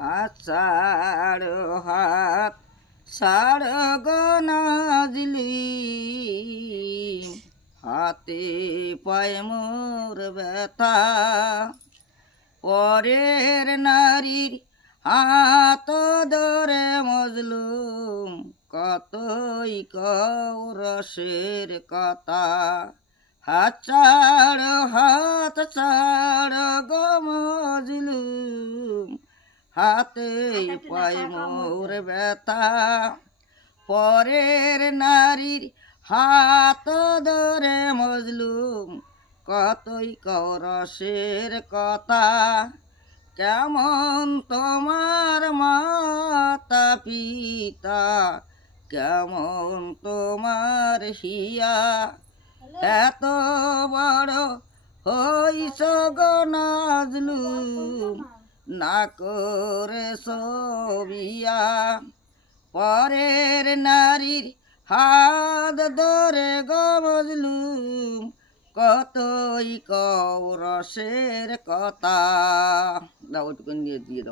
আষাঢ় হাত ছাড় গো নাজলি হাতে পায় মোর ব্যথা পরের নারীর হাত ধরে মজলুম কতই কও রসের কথা হাত ছাড় গো মজলুম হাতে পায় মোর ব্যথা পরের নারীর হাত ধরে মজলুম কতই করসের কথা কেমন তোমার মাতা পিতা কেমন তোমার হিয়া এত বড় হইস গো নাজলুম না করে সবিয়া পরের নারীর হাত ধরে গো মজলুম কতই কও রসের কথা দাও ওটুকু দিয়ে দাও।